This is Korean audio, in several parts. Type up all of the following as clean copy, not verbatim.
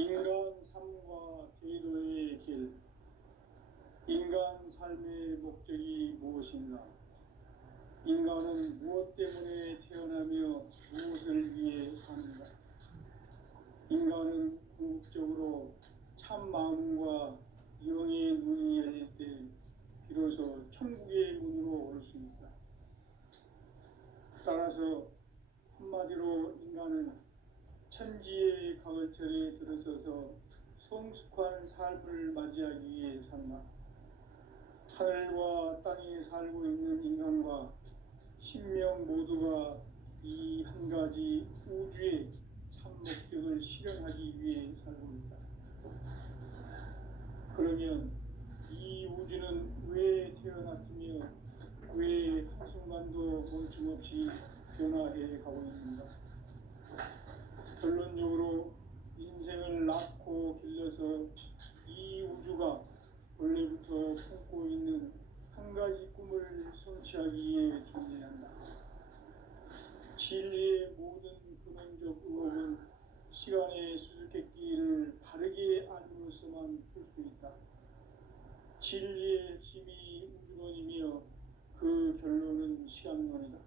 인간 삶과 제도의 길, 인간 삶의 목적이 무엇인가? 인간은 무엇 때문에 태어나며 무엇을 위해 사는가? 인간은 궁극적으로 참 마음과 영의 눈이 열릴 때 비로소 천국의 문으로 오를 수 있다. 따라서 한마디로 인간은 천지의 가을철에 들어서서 성숙한 삶을 맞이하기 위해 산다. 하늘과 땅에 살고 있는 인간과 신명 모두가 이 한 가지 우주의 참 목적을 실현하기 위해 살고 있다. 그러면 이 우주는 왜 태어났으며 왜 한순간도 멈춤없이 변화해 가고 있는가? 결론적으로 인생을 낳고 길러서 이 우주가 원래부터 품고 있는 한 가지 꿈을 성취하기 위해 존재한다. 진리의 모든 근원적 의혹은 시간의 수수께끼를 바르게 알므로써만 풀 수 있다. 진리의 핵심이 우주론이며 그 결론은 시간론이다.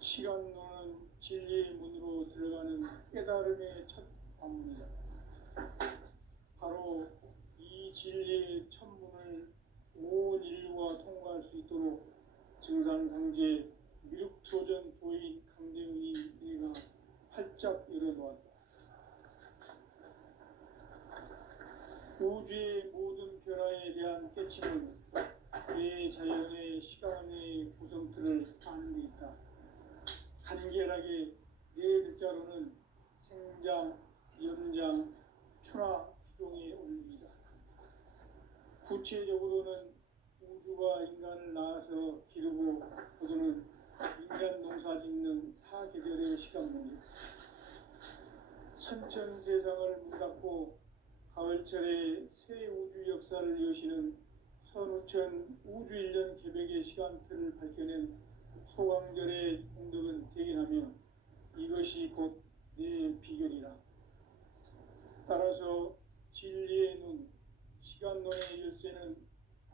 시간론은 진리의 문으로 들어가는 깨달음의 첫 관문이다. 바로 이 진리의 첫 문을 온 인류가 통과할 수 있도록 증산상제 미륵도전 도인 강대훈이 내가 활짝 열어놓았다. 우주의 모든 변화에 대한 깨침은 대자연의 시간의 구성틀을 아는 데 있다. 간결하게 네 글자로는 생장, 연장, 추나 추동의 원리이다. 구체적으로는 우주가 인간을 낳아서 기르고 거두는 인간 농사 짓는 사계절의 시간 문제, 선천세상을 문닫고 가을철에 새 우주 역사를 여시는 선우천 우주일년 개백의 시간틀을 밝혀낸 소강절의 공덕은 대견하며 이것이 곧 내 비결이라. 따라서 진리의 눈, 시간론의 열쇠는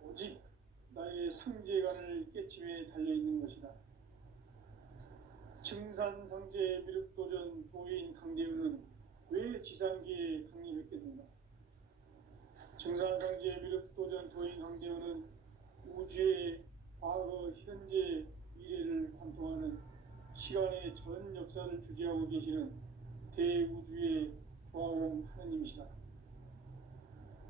오직 나의 상제관을 깨침에 달려있는 것이다. 증산상제 미륵도전 도인 강대훈은 왜 지상계에 강림했겠는가? 증산상제 미륵도전 도인 강대훈은 우주의 과거, 현재, 미래를 관통하는 시간의 전 역사를 주재하고 계시는 대우주의 조화공 하느님이시다.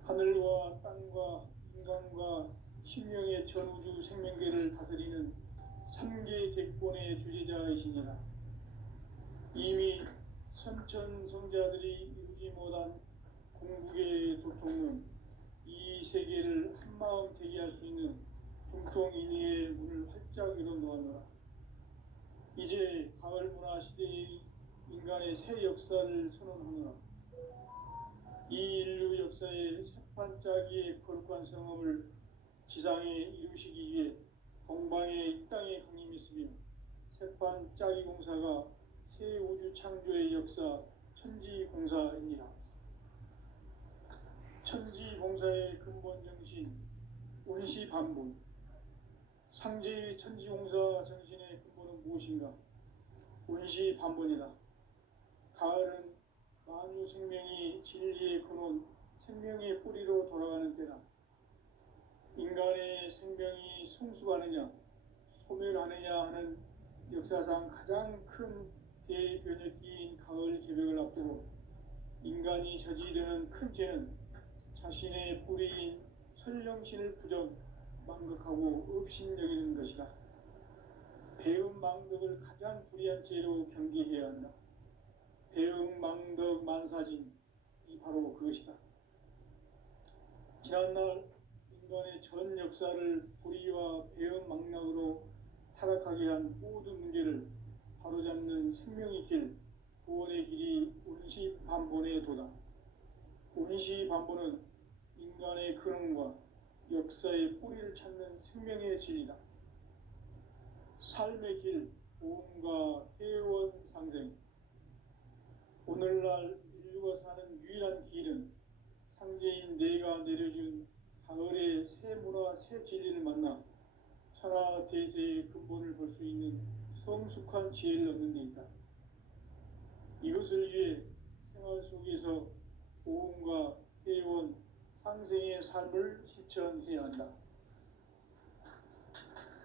하늘과 땅과 인간과 신명의 전우주 생명계를 다스리는 3개 객본의 주재자이시니라. 이미 선천성자들이 이루지 못한 궁극의 도통은 이 세계를 한마음 되게 할 수 있는 중통인의의 문을 활짝 열어놓았노라. 이제 가을 문화 시대의 인간의 새 역사를 선언하노라. 이 인류 역사의 새판짜기의 거룩한 성업을 지상에 이루시기 위해 동방의 이 땅에 강림했으며 새판짜기 공사가 새 우주 창조의 역사 천지공사입니다. 천지공사의 근본 정신 운시반분, 상제의 천지공사 정신의 근본은 무엇인가? 운시반분이다. 가을은 만유 생명이 진리의 근원, 생명의 뿌리로 돌아가는 때다. 인간의 생명이 성숙하느냐, 소멸하느냐 하는 역사상 가장 큰 대변혁기인 가을 개벽을 앞두고 인간이 저지르는 큰 죄는 자신의 뿌리인 설령신을 부정, 망극하고 업신여기는 것이다. 배음 망덕을 가장 불의한 죄로 경계해야 한다. 배음 망덕 만사진, 이 바로 그것이다. 지난날 인간의 전 역사를 불의와 배음 망락으로 타락하게 한 모든 문제를 바로잡는 생명의 길, 구원의 길이 운시반본의 도다. 운시반본은 인간의 근원과 역사의 뿌리를 찾는 생명의 진리다. 삶의 길, 보험과 회원 상생. 오늘날 인류가 사는 유일한 길은 상제인 내가 내려준 가을의 새 문화 새 진리를 만나 천하 대세의 근본을 볼 수 있는 성숙한 지혜를 얻는 데 있다. 이것을 위해 생활 속에서 보험과 회원, 상생의 삶을 실천해야 한다.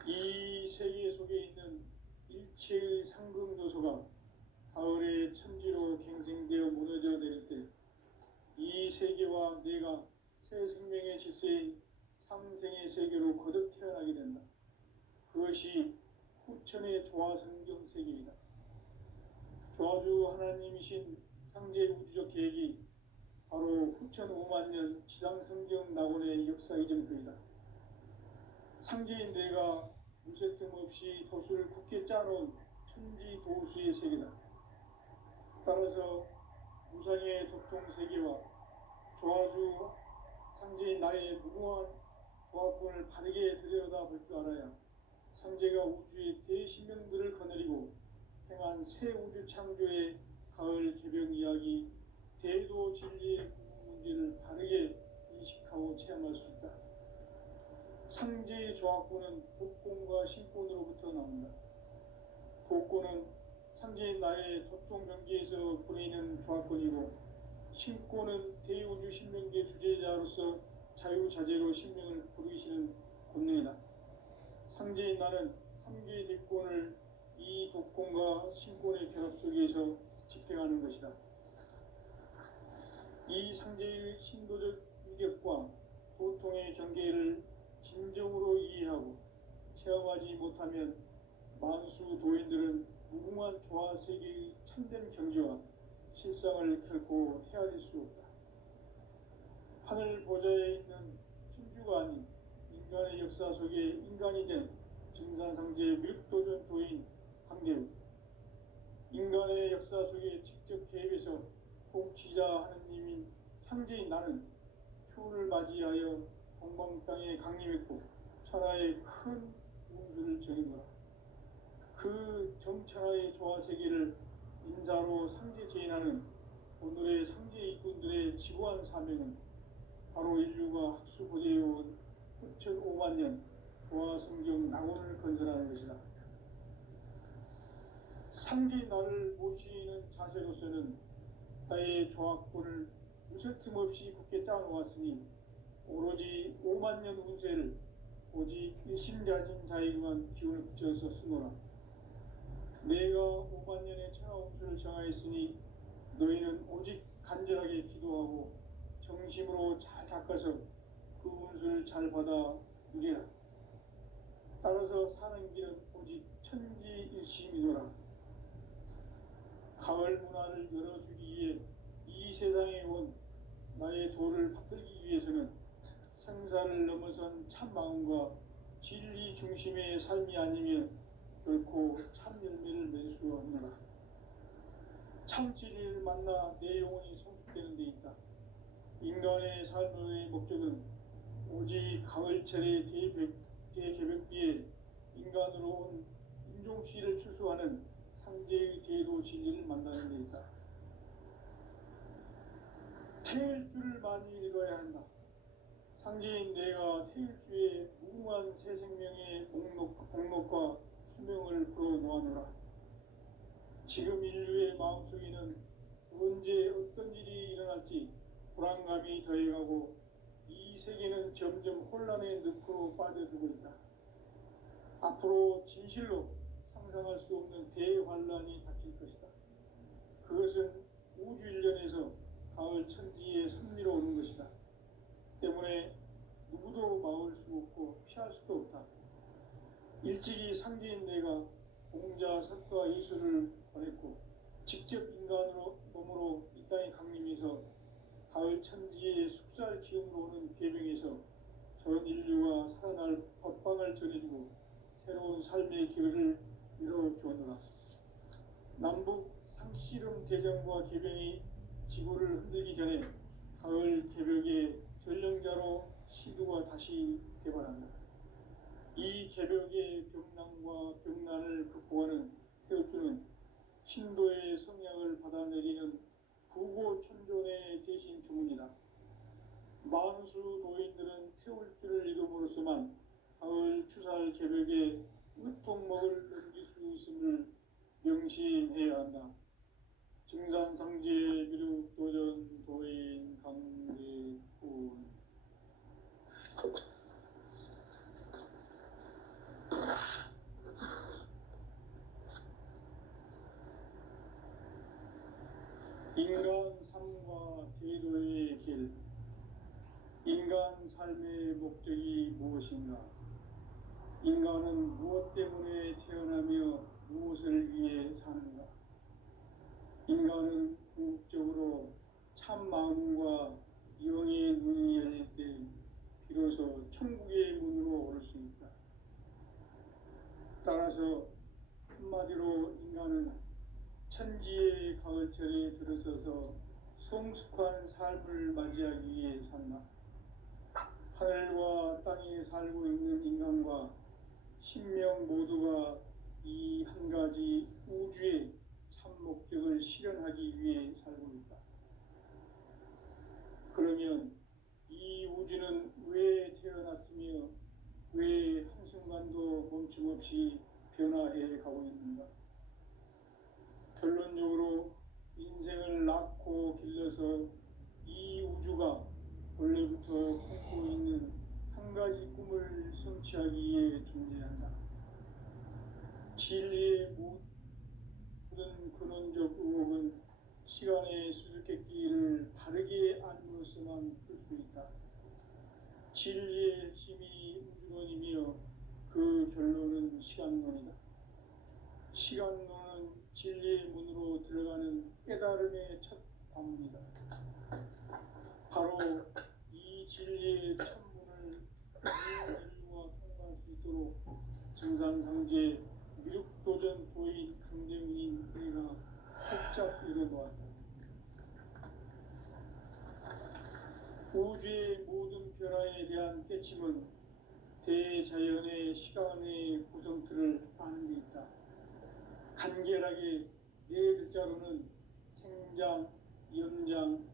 이 세계 속에 있는 일체의 상금 요소가 가을의 천지로 갱생되어 무너져 내릴 때 이 세계와 내가 새 생명의 질서인 상생의 세계로 거듭 태어나게 된다. 그것이 후천의 조화성경 세계이다. 조화주 하나님이신 상제 우주적 계획이 바로 후천 5만 년 지상성경 낙원의 역사 이전표이다. 상제인 내가 무쇠틈 없이 도수를 굳게 짜놓은 천지 도수의 세계다. 따라서 무상의 도통 세계와 조화주 상제인 나의 무궁한 조화권을 바르게 들여다볼 줄 알아야 상제가 우주의 대신명들을 거느리고 행한 새 우주 창조의 가을 개벽 이야기, 대도 진리의 문제를 바르게 인식하고 체험할 수 있다. 상제의 조화권은 복권과 신권으로부터 나온다. 복권은 상제인 나의 도통 경계에서 보내는 조화권이고, 신권은 대우주 신명계 주제자로서 자유자재로 신명을 부르시는 권능이다. 상제인 나는 3개의 대권을 이 독권과 신권의 결합 속에서 집행하는 것이다. 이 상제의 신도적 위력과 도통의 경계를 진정으로 이해하고 체험하지 못하면 만수 도인들은 무궁한 조화 세계의 참된 경지와 실상을 결코 헤아릴 수 없다. 하늘 보좌에 있는 천주가 아닌 인간의 역사 속에 인간이 된 증산상제 미륵도전 도인 강대우, 인간의 역사 속에 직접 개입해서 통치자 하느님인 상제인 나는 추운을 맞이하여 동방 땅에 강림했고 천하의 큰 운수를 정인 거라. 그 정천하의 조화세계를 인자로 상제 제인하는 오늘의 상제 일꾼들의 지구한 사명은 바로 인류가 학수고대해온 후천 5만 년 조화성경 낙원을 건설하는 것이다. 상제인 나를 모시는 자세로서는 나의 조화권을 무쇠틈 없이 굳게 짜놓았으니 오로지 5만 년 운세를 오직 일심자진 자에게만 기운을 붙여서 쓰노라. 내가 5만 년의 천하운수를 정하였으니 너희는 오직 간절하게 기도하고 정심으로 잘 닦아서 그 운수를 잘 받아 누리라. 따라서 사는 길은 오직 천지일심이노라. 가을 문화를 열어주기 위해 이 세상에 온 나의 도를 받들기 위해서는 생사를 넘어선 참 마음과 진리 중심의 삶이 아니면 결코 참 열매를 맺을 수 없노라. 참 진리를 만나 내 영혼이 성숙되는 데 있다. 인간의 삶의 목적은 오직 가을철의 대개벽기에 인간으로 온 인종시를 추수하는 상제의 대도 진리를 만나는 데 있다. 태일주를 많이 읽어야 한다. 상제인 내가 태일주의 무궁한 새 생명의 목록과 수명을 풀어놓아노라. 지금 인류의 마음속에는 언제 어떤 일이 일어날지 불안감이 더해가고 이 세계는 점점 혼란의 늪으로 빠져들고 있다. 앞으로 진실로 상상할 수 없는 대환란이 닥칠 것이다. 그것은 우주 일련에서 가을 천지의 섭리로 오는 것이다. 때문에 누구도 막을 수 없고 피할 수도 없다. 일찍이 상제인 내가 공자, 석가, 예수를 보냈고 직접 인간으로 몸으로 이 땅에 강림해서 가을 천지의 숙살 기운으로 오는 계명에서 전 인류가 살아날 법방을 전해주고 새로운 삶의 기회를 이뤄주었노라. 남북 상씨름 대전과 개병이 지구를 흔들기 전에 가을 개벽의 전령자로 시두가 다시 개발한다. 이 개벽의 병난과 병난을 극복하는 태극주는 신도의 성향을 받아내리는 구고천존의 대신 주문이다. 만수 도인들은 태울 줄을 이름으로서만 가을 추살 개벽에 으통먹을 넘길 수 있음을 명심해야 한다. 증산상제 미륵 도전 도인 강대군. 인간 삶과 대도의 길. 인간 삶의 목적이 무엇인가? 인간은 무엇 때문에 태어나며 무엇을 위해 사는가? 인간은 궁극적으로 참 마음과 영의 눈이 열릴 때 비로소 천국의 문으로 올 수 있다. 따라서 한마디로 인간은 천지의 가을철에 들어서서 성숙한 삶을 맞이하기 위해 산다. 하늘과 땅에 살고 있는 인간과 신명 모두가 이 한 가지 우주의 참 목적을 실현하기 위해 살고 있다. 그러면 이 우주는 왜 태어났으며 왜 한순간도 멈춤없이 변화해 가고 있는가? 결론적으로 인생을 낳고 길러서 이 우주가 원래부터 품고 있는 한 가지 꿈을 성취하기 위해 존재한다. 진리의 모든 근원적 의혹은 시간의 수수께끼를 바르게 알므로서만 풀 수 있다. 진리의 핵심이 우주론이며 그 결론은 시간론이다. 시간론은 진리의 문으로 들어가는 깨달음의 첫 관문이다. 바로 이 진리의 천문을 모든 인류가 통과할 수 있도록 증산상제 미륵도전 도인 강대문인 내가 활짝 열어놓았다. 우주의 모든 변화에 대한 깨침은 대자연의 시간의 구성틀을 아는 데 있다. 간결하게 네 글자로는 생장, 연장,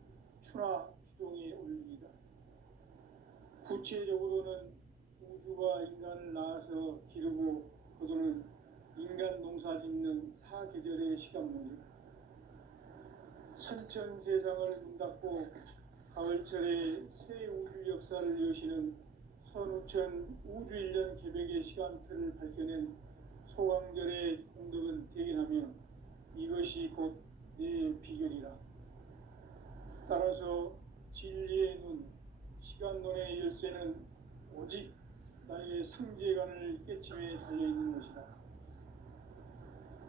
추나 추동의 원리이다. 구체적으로는 우주가 인간을 낳아서 기르고 거두는 인간 농사 짓는 사계절의 시간문이다. 선천세상을 문닫고 가을철에 새 우주 역사를 여시는 선우천 우주일년 개벽의 시간틀을 밝혀낸 소강절의 공덕은 대견하며 이것이 곧 내 비결이라. 따라서 진리의 눈, 시간론의 열쇠는 오직 나의 상제관을 깨침에 달려있는 것이다.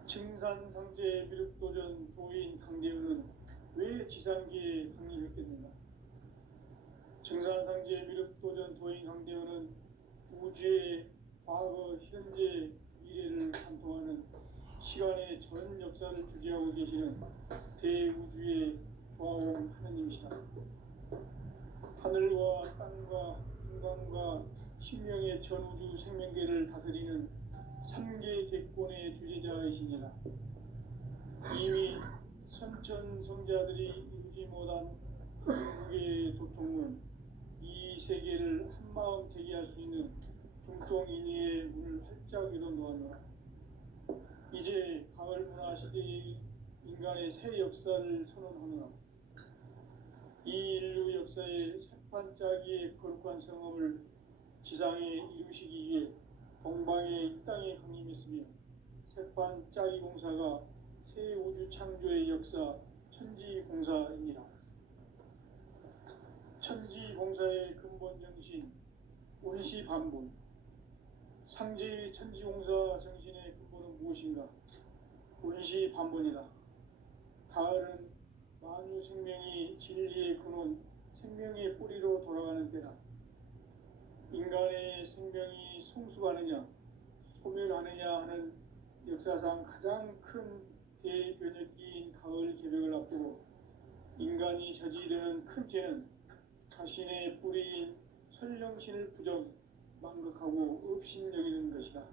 증산상제 미륵도전 도인 강대훈은 왜 지상계에 강림했겠는가? 증산상제 미륵도전 도인 강대훈은 우주의 과거, 현재, 미래를 관통하는 시간의 전 역사를 주재하고 계시는 대우주의 조화원 하느님이시다. 하늘과 땅과 인간과 신명의 전우주 생명계를 다스리는 3개 대권의 주재자이시니라. 이미 선천성자들이 이루지 못한 한국의 도통은 이 세계를 한마음 제기할 수 있는 중통인의의 문을 활짝 열어놓았노라. 이제 가을 문화 시대의 인간의 새 역사를 선언하노라. 이 인류 역사의 새반짝이의 거룩한 성험을 지상에 이루시기 위해 동방의 이 땅에 강림했으며 새반짝이 공사가 새 우주 창조의 역사 천지공사입니다. 천지공사의 근본 정신 원시반본. 상제의 천지공사 정신의 근본은 무엇인가? 원시반본이다. 가을은 만유 생명이 진리의 근원, 생명의 뿌리로 돌아가는 때다. 인간의 생명이 성숙하느냐, 소멸하느냐 하는 역사상 가장 큰 대변혁기인 가을 개벽을 앞두고 인간이 저지르는 큰 죄는 자신의 뿌리인 설령신을 부정, 망극하고 업신여기는 것이다.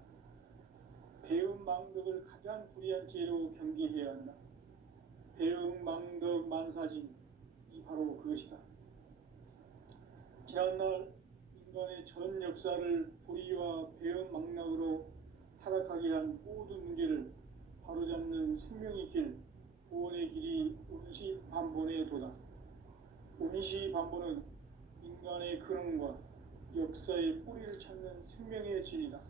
배음 망덕을 가장 불의한 죄로 경계해야 한다. 배음 망덕 만사 가짐이 바로 그것이다. 지난날 인간의 전 역사를 불의와 배은 망락으로 타락하게 한 모든 문제를 바로잡는 생명의 길, 구원의 길이 운시반본에 도다. 운시반본은 인간의 근원과 역사의 뿌리를 찾는 생명의 진리다.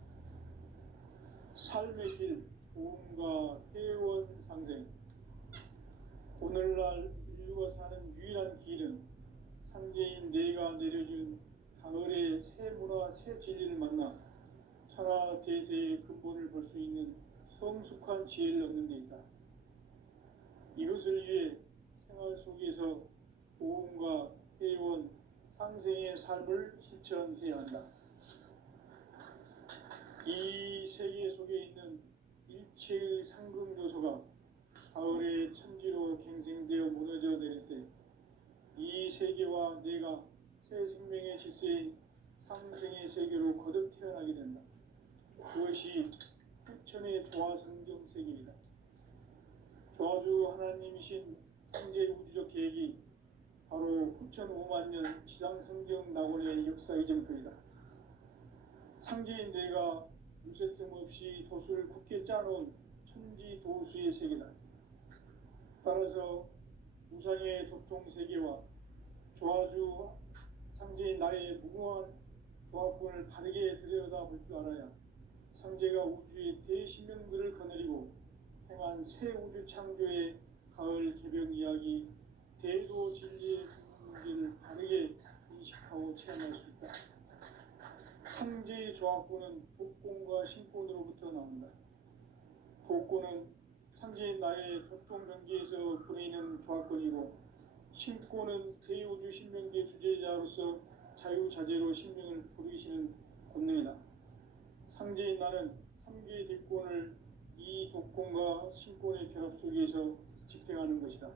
삶의 길, 보험과 회원 상생. 오늘날 인류가 사는 유일한 길은 상제인 내가 내려준 가을의 새 문화, 새 진리를 만나 천하 대세의 근본을 볼 수 있는 성숙한 지혜를 얻는 데 있다. 이것을 위해 생활 속에서 보험과 회원, 상생의 삶을 실천해야 한다. 이 세계 속에 있는 일체의 상금 요소가 가을의 천지로 갱생되어 무너져 내릴 때 이 세계와 내가 새 생명의 질서의 상생의 세계로 거듭 태어나게 된다. 그것이 후천의 조화성경 세계이다. 조화주 하나님이신 창제 우주적 계획이 바로 후천 5만 년 지상성경 낙원의 역사 이정표이다. 창제인 내가 무쇠틈 없이 도수를 굳게 짜놓은 천지 도수의 세계다. 따라서 무상의 도통 세계와 조화주 상제인 나의 무궁한 조합권을 바르게 들여다볼 줄 알아야 상제가 우주의 대신명들을 거느리고 행한 새 우주 창조의 가을 개벽 이야기, 대도 진리의 문제를 바르게 인식하고 체험할 수 있다. 상제의 조합권은 복권과 신권으로부터 나온다. 복권은 상제인 나의 독동경계에서 보내는 조합권이고, 신권은 대우주 신명계 주제자로서 자유자재로 신명을 부르시는 권능이다. 상제인 나는 3개의 대권을 이 독권과 신권의 결합 속에서 집행하는 것이다.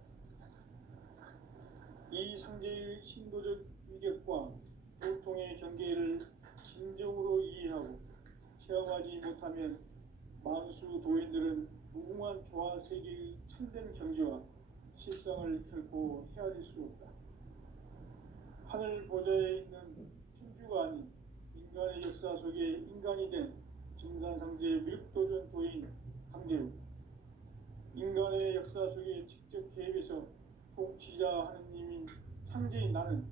이 상제의 신도적 위격과 보통의 경계를 진정으로 이해하고 체험하지 못하면 만수 도인들은 무궁한 조화 세계의 참된 경지와 실상을 결코 헤아릴 수 없다. 하늘 보좌에 있는 천주가 아닌 인간의 역사 속에 인간이 된 증산상제의 밀도전 도인 강대우, 인간의 역사 속에 직접 개입해서 통치자 하느님인 상제인 나는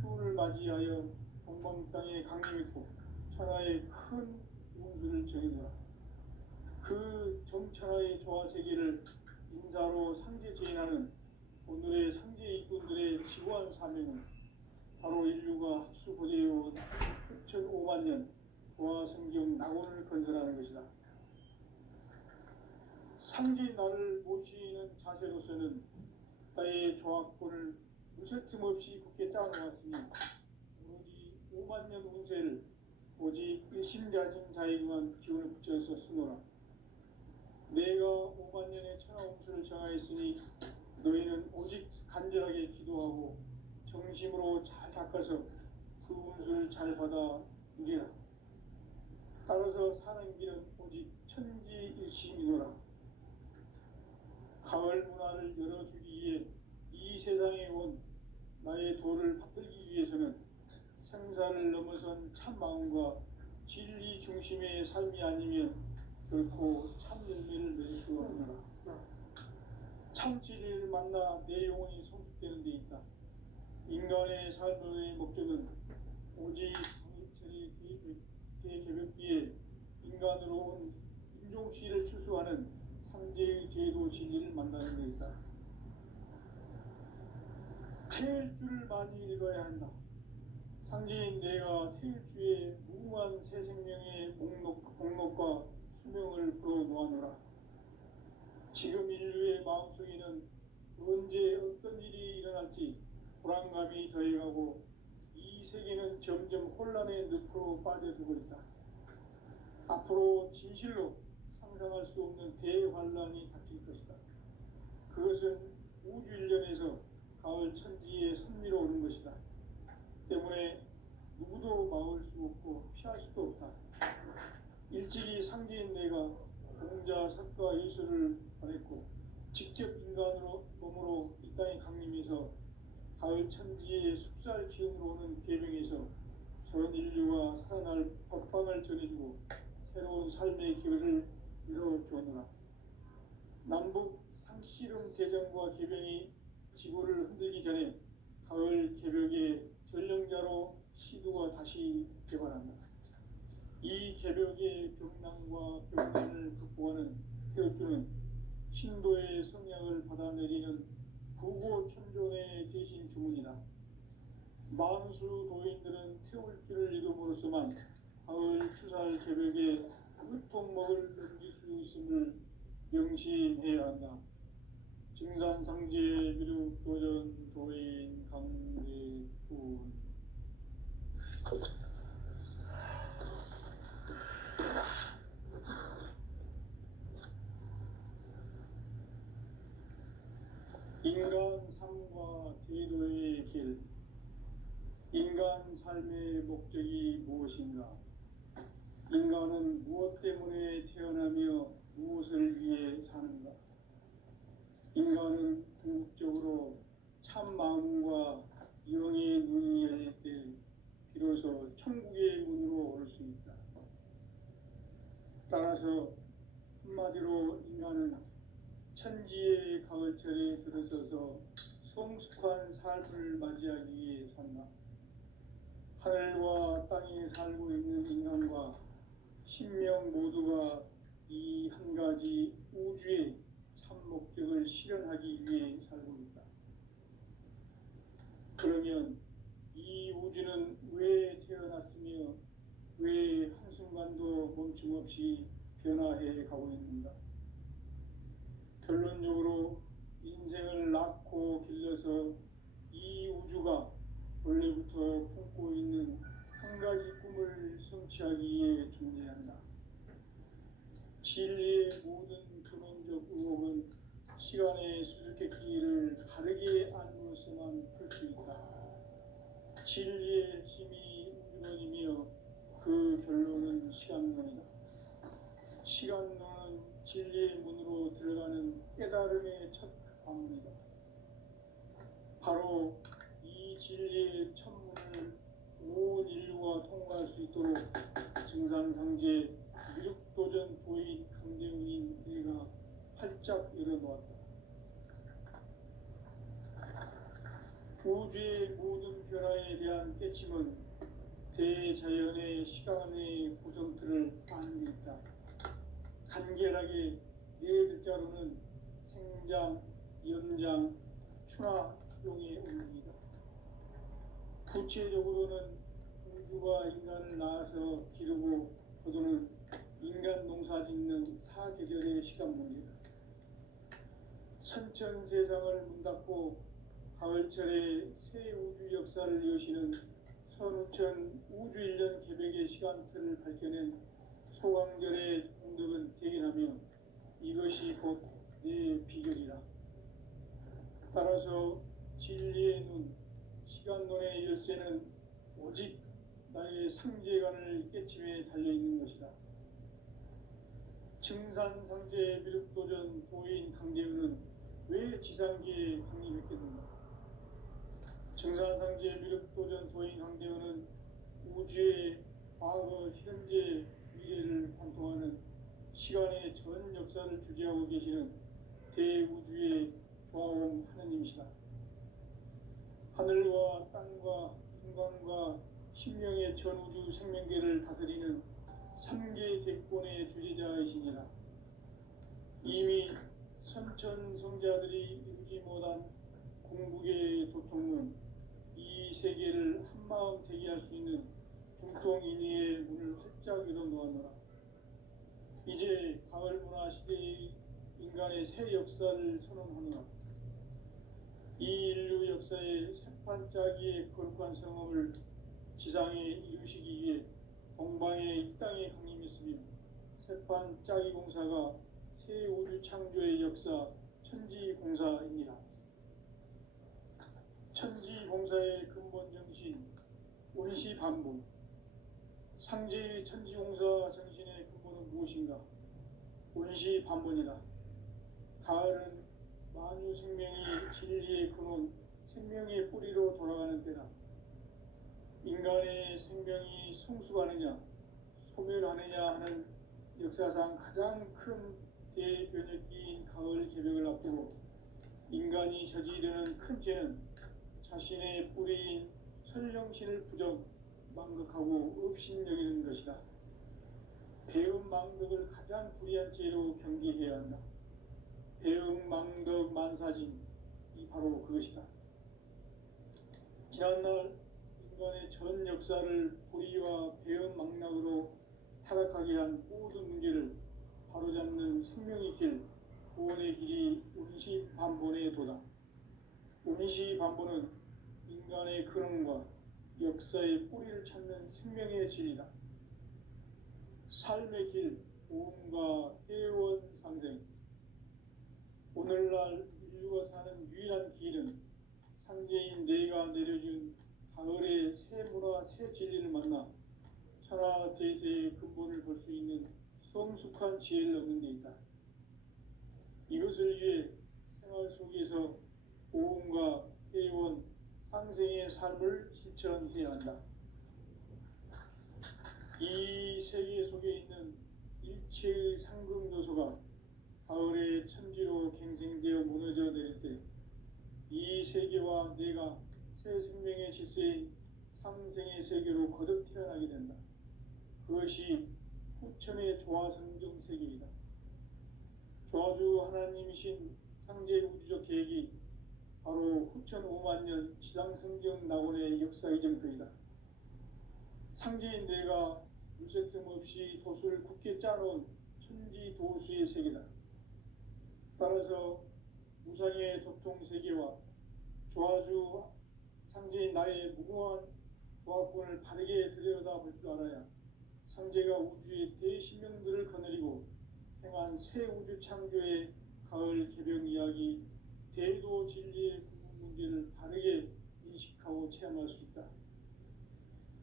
추운을 맞이하여 동방 땅에 강림했고 천하의 큰 운수를 정해노라. 그 정천하의 조화 세계를 인사로 상제 제인하는 오늘의 상제 일꾼들의 지고한 사명은 바로 인류가 합수 보내어온 6,5만 년 조화 성경 낙원을 건설하는 것이다. 상제인 나를 모시는 자세로서는 나의 조합권을 무쇠틈 없이 굳게 짜놓았으니 오로지 5만 년 운세를 오직 일심가진 자에게만 기운을 붙여서 쓰노라. 내가 5만 년의 천하 운수를 정하였으니 너희는 오직 간절하게 기도하고 정심으로 잘 닦아서 그 운수를 잘 받아 누리라. 따라서 사는 길은 오직 천지일심이노라. 가을 문화를 열어주기 위해 이 세상에 온 나의 도를 받들기 위해서는 생사를 넘어선 참 마음과 진리 중심의 삶이 아니면 결코 참 열매를 맺을 수 없노라. 참 진리를 만나 내 영혼이 성숙되는 데 있다. 인간의 삶의 목적은 오직 강일철의 대개벽비에 인간으로 온 인종시를 추수하는 상제의 제도 진리를 만나는 데 있다. 태일주를 많이 읽어야 한다. 상제인 내가 태일주의 무궁한 새 생명의 목록과 수명을 불어놓아노라. 지금 인류의 마음속에는 언제 어떤 일이 일어날지 불안감이 더해가고 이 세계는 점점 혼란의 늪으로 빠져들고 있다. 앞으로 진실로 상상할 수 없는 대환란이 닥칠 것이다. 그것은 우주 일련에서 가을 천지에 선미로 오는 것이다. 때문에 누구도 막을 수 없고 피할 수도 없다. 일찍이 상제인 내가 공자, 석가, 예수를 보냈고 직접 인간으로 몸으로 이 땅에 강림해서 가을 천지의 숲살 기운으로 오는 계명에서 전 인류가 살아날 법방을 전해주고 새로운 삶의 기회를 열어주었노라. 남북 상씨름 대전과 계병이 지구를 흔들기 전에 가을 개벽의 전령자로 시도가 다시 개발한다. 이 개벽의 병난과 병난을 극복하는 태엽주는 신도의 성향을 받아내리는 부고천존의 대신 주문이다. 만수 도인들은 태울주를 읽음으로써만 가을 추살 개벽의 끝통목을 넘길 수 있음을 명심해야 한다. 증산상제 미륵도전 도인 강대군. 인간 삶과 대도의 길. 인간 삶의 목적이 무엇인가? 인간은 무엇 때문에 태어나며 무엇을 위해 사는가? 인간은 궁극적으로 참 마음과 영의 눈이 열릴 때 비로소 천국의 문으로 올 수 있다. 따라서 한마디로 인간은 천지의 가을철에 들어서서 성숙한 삶을 맞이하기 위해 산다. 하늘과 땅에 살고 있는 인간과 신명 모두가 이 한 가지 우주의 참 목적을 실현하기 위해 살고 있다. 그러면 이 우주는 왜 태어났으며 왜 한순간도 멈춤없이 변화해 가고 있는가? 결론적으로 인생을 낳고 길러서 이 우주가 원래부터 품고 있는 한 가지 꿈을 성취하기 위해 존재한다. 진리의 모든 근원적 의혹은 시간의 수수께끼를 바르게 알므로서만 풀 수 있다. 진리의 핵심이 우주론이며 그 결론은 시간론이다. 시간론은 진리의 문으로 들어가는 깨달음의 첫 관문이다. 바로 이 진리의 첫문을 온 인류가 통과할 수 있도록 증산상제 미륵도전 도인 강대웅인 내가 활짝 열어놓았다. 우주의 모든 변화에 대한 깨침은 대자연의 시간의 구성틀을 아는 데 있다. 간결하게 네 글자로는 생장, 연장, 추나 추동의 운명이다. 구체적으로는 우주가 인간을 낳아서 기르고 거두는 인간 농사 짓는 사계절의 시간 문제다. 선천 세상을 문 닫고 가을철에 새 우주 역사를 여시는 선우천 우주 1년 개벽의 시간틀을 밝혀낸 소강절의 공덕은 대견하며 이것이 곧 내 비결이라. 따라서 진리의 눈, 시간론의 열쇠는 오직 나의 상제관을 깨침에 달려있는 것이다. 증산상제 미륵도전 도인 강대훈은 왜 지상계에 강림했겠는가? 증산상제 미륵도전 도인 강대훈은 우주의 과거, 현재, 미래를 관통하는 시간의 전 역사를 주재하고 계시는 대우주의 조화원 하느님이시다. 하늘과 땅과 인간과 신명의 전우주 생명계를 다스리는 3개 대권의 주재자이시니라. 이미 선천성자들이 이루지 못한 궁극의 도통문, 이 세계를 한마음 대기할 수 있는 중통인의의 문을 활짝 열어놓았노라. 이제 가을 문화 시대의 인간의 새 역사를 선언하노라. 이 인류 역사의 새판짜기의 거룩한 성업을 지상에 이루시기 위해 동방의 이 땅에 강림했으며 새판짜기 공사가 새 우주 창조의 역사 천지공사입니다. 천지공사의 근본 정신 운시반복. 상제의 천지공사 정신의 근본은 무엇인가? 운시반복이다. 가을은 만유 생명이 진리의 근원, 생명의 뿌리로 돌아가는 때다. 인간의 생명이 성숙하느냐, 소멸하느냐 하는 역사상 가장 큰 대변혁기인 가을 개벽을 앞두고 인간이 저지르는 큰 죄는 자신의 뿌리인 천령신을 부정, 망극하고 업신여기는 것이다. 배음 망덕을 가장 불의한 죄로 경계해야 한다. 배음 망덕 만사진이 바로 그것이다. 지난날 인간의 전 역사를 불의와 배음 망락으로 타락하게 한 모든 문제를 바로잡는 생명의 길, 구원의 길이 운시반본의 도다. 운시반본은 인간의 근원과 역사의 뿌리를 찾는 생명의 진리다. 삶의 길, 보험과 회원 상생. 오늘날 인류가 사는 유일한 길은 상제인 내가 내려준 가을의 새 문화, 새 진리를 만나 천하 대세의 근본을 볼 수 있는 성숙한 지혜를 얻는 데 있다. 이것을 위해 생활 속에서 보험과 회원, 상생의 삶을 실천해야 한다. 이 세계 속에 있는 일체의 상금 요소가 가을의 천지로 갱생되어 무너져 내릴 때 이 세계와 내가 새 생명의 질서인 상생의 세계로 거듭 태어나게 된다. 그것이 후천의 조화성경 세계이다. 조화주 하나님이신 상제 우주적 계획이 바로 후천 5만년 지상성경 낙원의 역사 이정표이다. 상제인 내가 물새 틈 없이 도수를 굳게 짜놓은 천지 도수의 세계다. 따라서 무상의 도통세계와 조화주 상제인 나의 무궁한 조합권을 바르게 들여다볼 줄 알아야 상제가 우주의 대신명들을 거느리고 행한 새 우주 창조의 가을 개벽 이야기, 대도 진리의 궁극 문제를 바르게 인식하고 체험할 수 있다.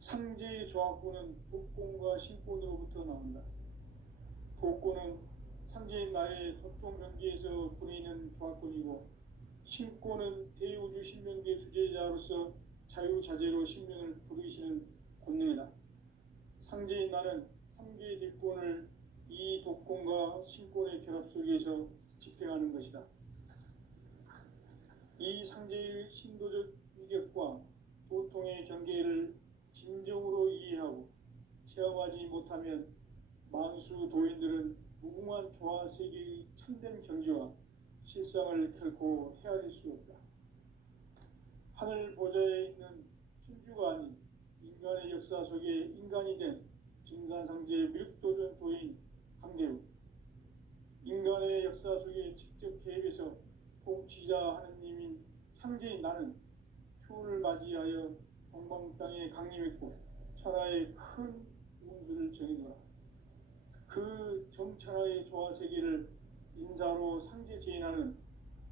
상제의 조합권은 독권과 신권으로부터 나온다. 독권은 상제인 나의 도통 경계에서 보내는 조합권이고, 신권은 대우주 신명계 주제자로서 자유자재로 신명을 부르시는 권능이다. 상제인 나는 3개의 뒷권을 이 독권과 신권의 결합 속에서 집행하는 것이다. 이 상제의 신도적 위격과 도통의 경계를 진정으로 이해하고 체험하지 못하면 만수 도인들은 무궁한 조화 세계의 참된 경지와 실상을 결코 헤아릴 수 없다. 하늘 보좌에 있는 천주가 아닌 인간의 역사 속에 인간이 된 증산상제 밀도전 도인 강대우, 인간의 역사 속에 직접 개입해서 통치자 하느님인 상제인 나는 추운을 맞이하여 동방 땅에 강림했고 천하의 큰 운수를 정해놓아 그 정천하의 조화세계를 인사로 상제 제인하는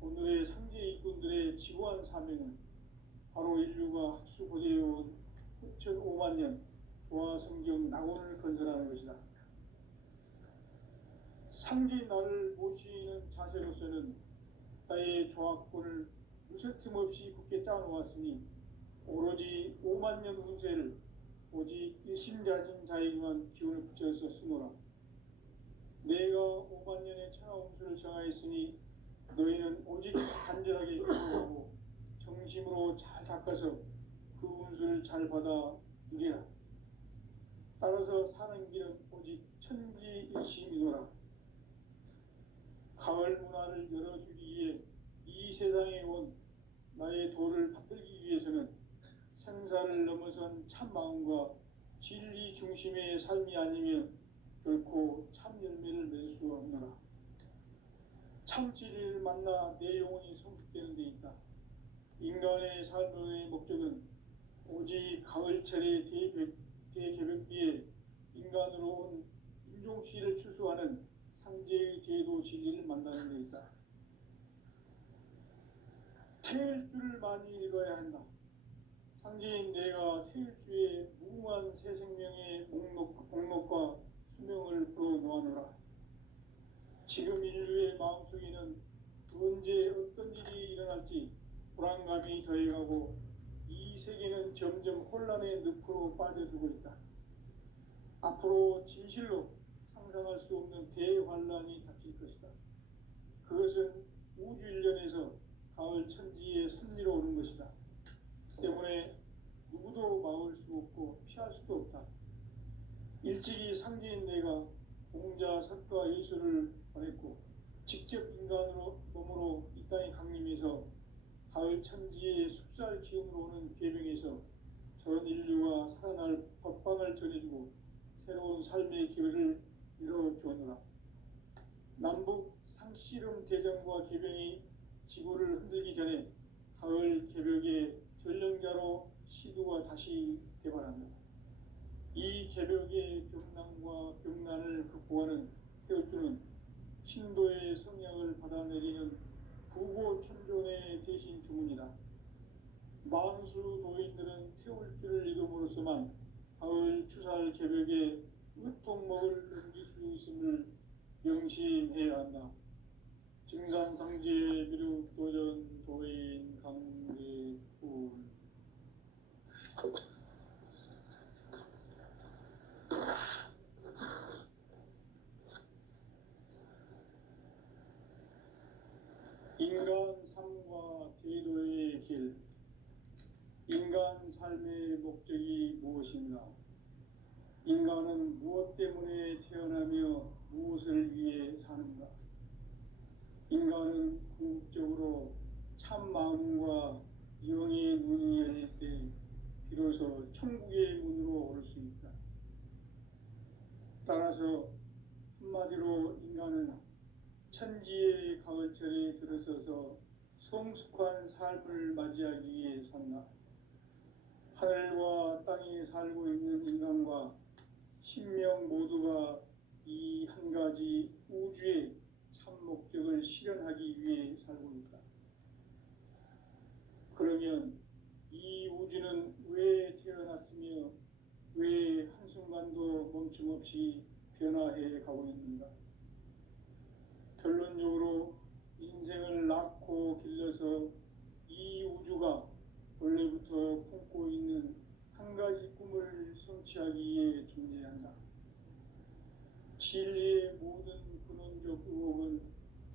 오늘의 상제 일꾼들의 지고한 사명은 바로 인류가 합수보내어온 후천 5만년 조화성경 낙원을 건설하는 것이다. 상제인 나를 모시는 자세로서는 나의 조합권을 무쇠틈 없이 굳게 짜놓았으니 오로지 5만년 운세를 오직 일심자진 자에게만 기운을 붙여서 쓰노라. 내가 5만년의 천하운수를 정하였으니 너희는 오직 간절하게 기도하고 정심으로 잘 닦아서 그 운수를 잘 받아 누리라. 따라서 사는 길은 오직 천지일심이노라. 가을 문화를 열어주기 위해 이 세상에 온 나의 도를 받들기 위해서는 생사를 넘어선 참 마음과 진리 중심의 삶이 아니면 결코 참 열매를 맺을 수 없노라. 참 진리를 만나 내 영혼이 성숙되는 데 있다. 인간의 삶의 목적은 오직 가을철의 대개벽기에 인간으로 온 인종시를 추수하는 상제의 제도 진리를 만나는 데 있다. 태일주를 많이 읽어야 한다. 상제인 내가 태일주의 무궁한 새 생명의 목록과 수명을 풀어 놓아노라. 지금 인류의 마음속에는 언제 어떤 일이 일어날지 불안감이 더해가고 이 세계는 점점 혼란의 늪으로 빠져들고 있다. 앞으로 진실로 상상할 수 없는 대환란이 닥칠 것이다. 그것은 우주 일련에서 가을 천지에 선미로 오는 것이다. 때문에 누구도 막을 수 없고 피할 수도 없다. 일찍이 상제인 내가 공자, 석가, 예수를 보냈고 직접 인간으로 몸으로 이 땅에 강림해서 가을 천지의 숲살 기운으로 오는 계명에서 전 인류가 살아날 법방을 전해주고 새로운 삶의 기회를 열어주었노라. 남북 상씨름 대전과 계병이 지구를 흔들기 전에 가을 개벽의 전령자로 시두가 다시 개발한다. 이 개벽의 병난과 병난을 극복하는 태울주는 신도의 성령을 받아내리는 부고천존의 대신 주문이다. 만수 도인들은 태울주를 이름으로서만 가을 추살 개벽의 으통목을 넘길 수 있음을 명심해야 한다. 증산상제 미륵도전 도인 강대군 인간 삶과 제도의 길. 인간 삶의 목적이 무엇인가? 인간은 무엇 때문에 태어나며 무엇을 위해 사는가? 인간은 궁극적으로 참 마음과 영의 문이 열릴 때 비로소 천국의 문으로 올 수 있다. 따라서 한마디로 인간은 천지의 가을철에 들어서서 성숙한 삶을 맞이하기 위해 산다. 하늘과 땅에 살고 있는 인간과 신명 모두가 이 한 가지 우주의 참 목적을 실현하기 위해 살고 있다. 그러면 이 우주는 왜 태어났으며 왜 한순간도 멈춤없이 변화해 가고 있는가? 결론적으로 인생을 낳고 길러서 이 우주가 원래부터 품고 있는 한 가지 꿈을 성취하기 위해 존재한다. 진리의 모든 근원적 의혹은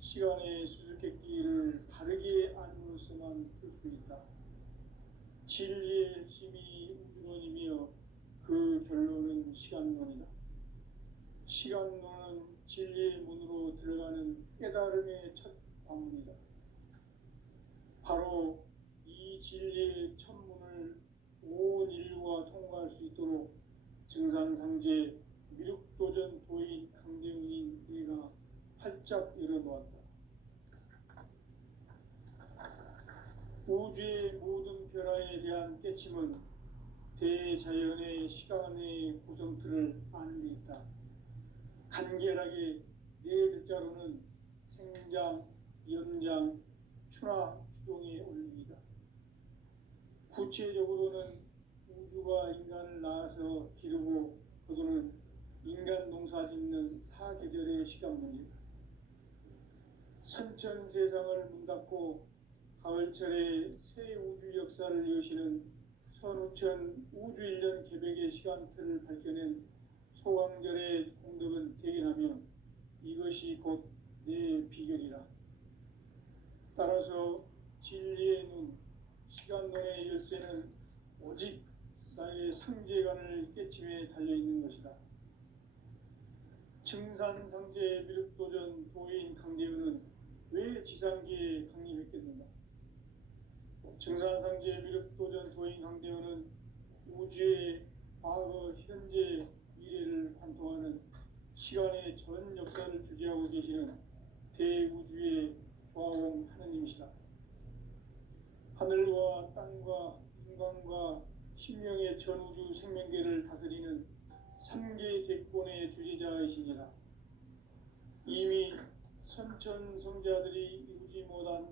시간의 수수께끼를 바르게 알므로써만 풀 수 있다. 진리의 핵심이 우주론이며 그 결론은 시간론이다. 시간론은 진리의 문으로 들어가는 깨달음의 첫 방문이다. 바로 이 진리의 첫 문을 온 인류가 통과할 수 있도록 증산상제 미륵도전 도인 강대웅인 내가 활짝 열어놓았다. 우주의 모든 변화에 대한 깨침은 대자연의 시간의 구성틀을 아는 데 있다. 간결하게 네 글자로는 생장, 연장, 추나 추동의 원리이다. 구체적으로는 우주가 인간을 낳아서 기르고 거두는 인간 농사 짓는 사계절의 시간 문제다. 선천 세상을 문닫고 가을철에 새 우주 역사를 여시는 선우천 우주일년 개벽의 시간틀을 밝혀낸 소강절의 공덕은 대견하며 이것이 곧 내 비결이라. 따라서 진리의 눈, 시간론의 열쇠는 오직 나의 상제관을 깨침에 달려있는 것이다. 증산상제 미륵도전 도인 강대훈은 왜 지상계에 강림했겠는가? 증산상제 미륵도전 도인 강대훈은 우주의 과거, 현재, 미래를 관통하는 시간의 전 역사를 주재하고 계시는 대우주의 조화공 하느님이시다. 하늘과 땅과 인간과 신명의 전우주 생명계를 다스리는 3개 대권의 주제자이시니라. 이미 선천성자들이 이루지 못한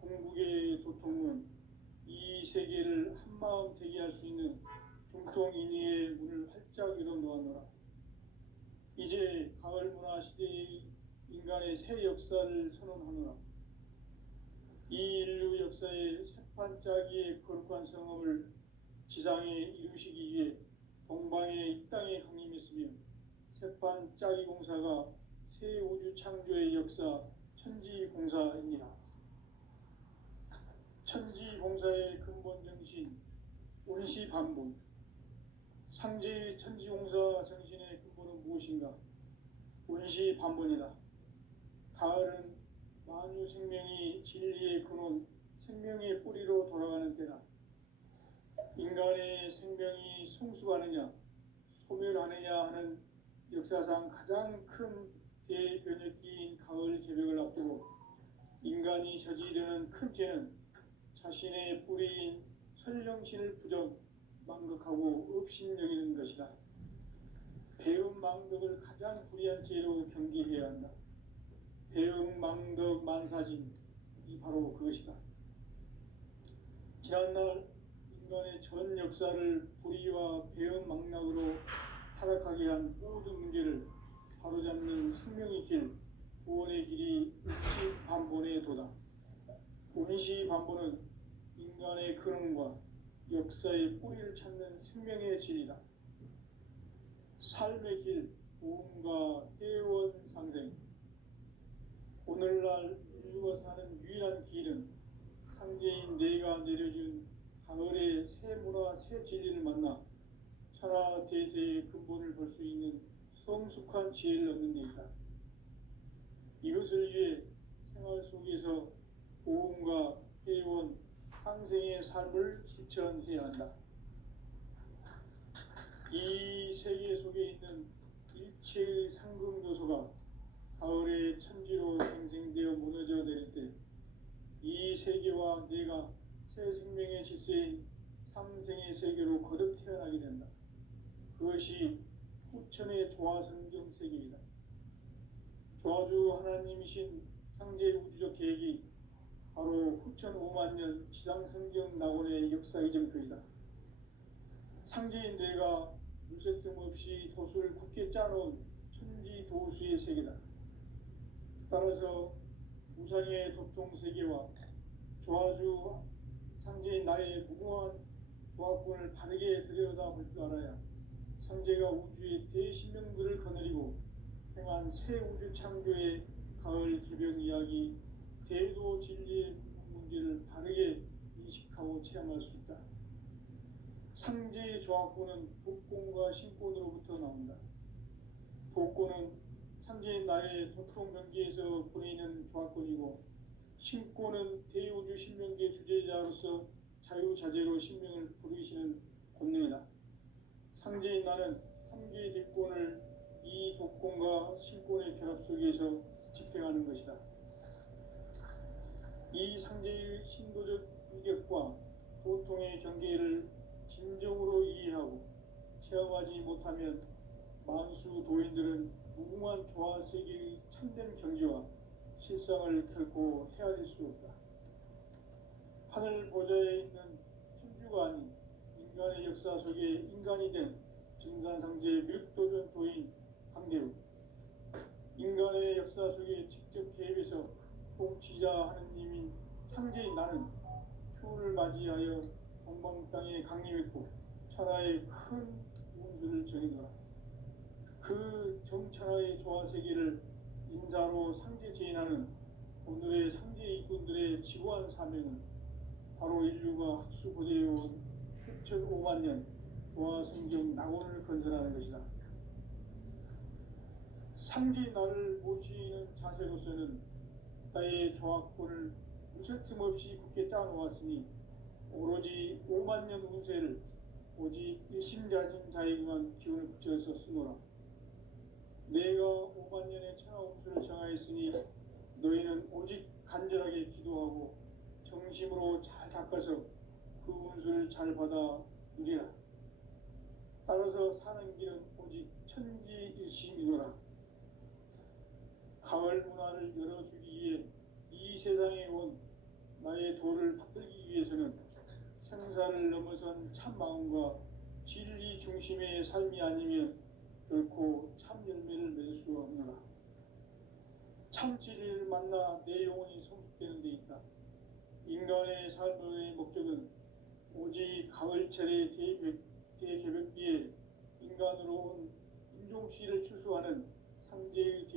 궁극의 도통은 이 세계를 한마음 되게 할 수 있는 중통인의의 문을 활짝 열어놓았노라. 이제 가을 문화 시대의 인간의 새 역사를 선언하노라. 이 인류 역사의 새판짜기의 거룩한 성험을 지상에 이루시기 위해 동방의 이 땅에 강림했으며 새판짜기 공사가 새 우주 창조의 역사 천지공사입니다. 천지공사의 근본 정신 원시반본. 상제의 천지공사 정신의 근본은 무엇인가? 원시반본이다. 가을은 만유 생명이 진리의 근원, 생명의 뿌리로 돌아가는 때다. 인간의 생명이 성숙하느냐, 소멸하느냐 하는 역사상 가장 큰 대변혁기인 가을 개벽을 앞두고 인간이 저지르는 큰 죄는 자신의 뿌리인 선령신을 부정, 망극하고 업신여기는 것이다. 배은망덕을 가장 불의한 죄로 경계해야 한다. 배은망덕 만사진이 바로 그것이다. 지난날 인간의 전 역사를 불의와 배은망락으로 타락하게 한 모든 문제를 바로잡는 생명의 길, 구원의 길이 원시반본의 도다. 원시반본은 인간의 근원과 역사의 뿌리를 찾는 생명의 진리다. 삶의 길, 보험과 회원 상생. 오늘날 인류가 사는 유일한 길은 상제인 내가 내려준 가을의 새 문화, 새 진리를 만나 천하 대세의 근본을 볼 수 있는 성숙한 지혜를 얻는 데 있다. 이것을 위해 생활 속에서 보험과 회원, 상생의 삶을 실천해야 한다. 이 세계 속에 있는 일체의 상금 요소가 가을의 천지로 생생되어 무너져 내릴 때 이 세계와 내가 새 생명의 질서인 삼생의 세계로 거듭 태어나게 된다. 그것이 후천의 조화성경 세계이다. 조화주 하나님이신 상제 우주적 계획이 바로 후천 5만 년 지상성경 낙원의 역사 이정표이다. 상제인 내가 물새틈 없이 도수를 굳게 짜놓은 천지도수의 세계다. 따라서 우상의 도통세계와 조화주 상제인 나의 무궁한 조합권을 바르게 들여다볼 줄 알아야 상제가 우주의 대신명들을 거느리고 행한 새 우주 창조의 가을 개벽 이야기, 대도 진리의 문제를 바르게 인식하고 체험할 수 있다. 상제의 조합권은 복권과 신권으로부터 나온다. 복권은 상제인 나의 도통 경계에서 보내는 조합권이고, 신권은 대우주 신명계 주제자로서 자유자재로 신명을 부르시는 권능이다. 상제인 나는 3개의 대권을 이 독권과 신권의 결합 속에서 집행하는 것이다. 이 상제의 신도적 위격과 도통의 경계를 진정으로 이해하고 체험하지 못하면 만수 도인들은 무궁한 조화 세계의 참된 경지와 실상을 결코 헤아릴 수 없다. 하늘 보좌에 있는 천주가 아닌 인간의 역사 속에 인간이 된 증산상제 밀도전 도인 강대우, 인간의 역사 속에 직접 개입해서 통치자 하느님인 상제인 나는 추후를 맞이하여 동방 땅에 강림했고 천하의 큰 운수를 정해놓아 그 정천하의 조화세계를 인자로 상제 제인하는 오늘의 상제 일꾼들의 지고한 사명은 바로 인류가 학수고대해온 6,5만 년 조화성경 낙원을 건설하는 것이다. 상제인 나를 모시는 자세로서는 나의 조합권을 무쇠틈 없이 굳게 짜놓았으니 오로지 5만 년 운세를 오직 일심자진 자에게만 기운을 붙여서 쓰노라. 내가 5만 년의 천하 운수를 정하였으니 너희는 오직 간절하게 기도하고 정심으로 잘 닦아서 그 운수를 잘 받아 누리라. 따라서 사는 길은 오직 천지일심이노라. 가을 문화를 열어주기 위해 이 세상에 온 나의 도를 받들기 위해서는 생사를 넘어선 참 마음과 진리 중심의 삶이 아니면 결코 참 열매를 맺을 수 없노라. 참 진리를 만나 내 영혼이 성숙되는 데 있다. 인간의 삶의 목적은 오직 가을철의 대개벽 뒤에 인간으로 온 인종시를 추수하는 상제의